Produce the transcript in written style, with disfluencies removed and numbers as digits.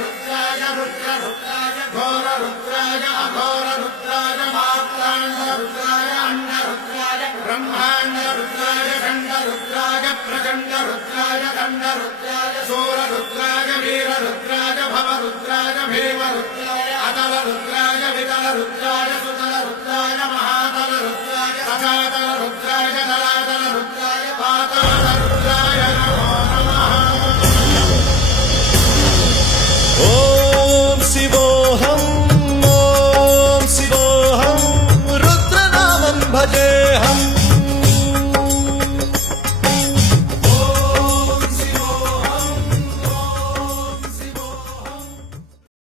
रुद्राय रुद्ररुद्राय घोररुद्राय अघोररुद्राय मात्राण्डरुद्राय अण्डरुद्राय ब्रह्माण्डरुद्राय खण्डरुद्राय प्रचण्डरुद्राय दण्डरुद्राय शूररुद्राय वीररुद्राय भवरुद्राय भीमरुद्राय अतलरुद्राय वितलरुद्राय सुतलरुद्राय महातलरुद्राय सकातलरुद्राय धरातलरुद्राय पातालरुद्राय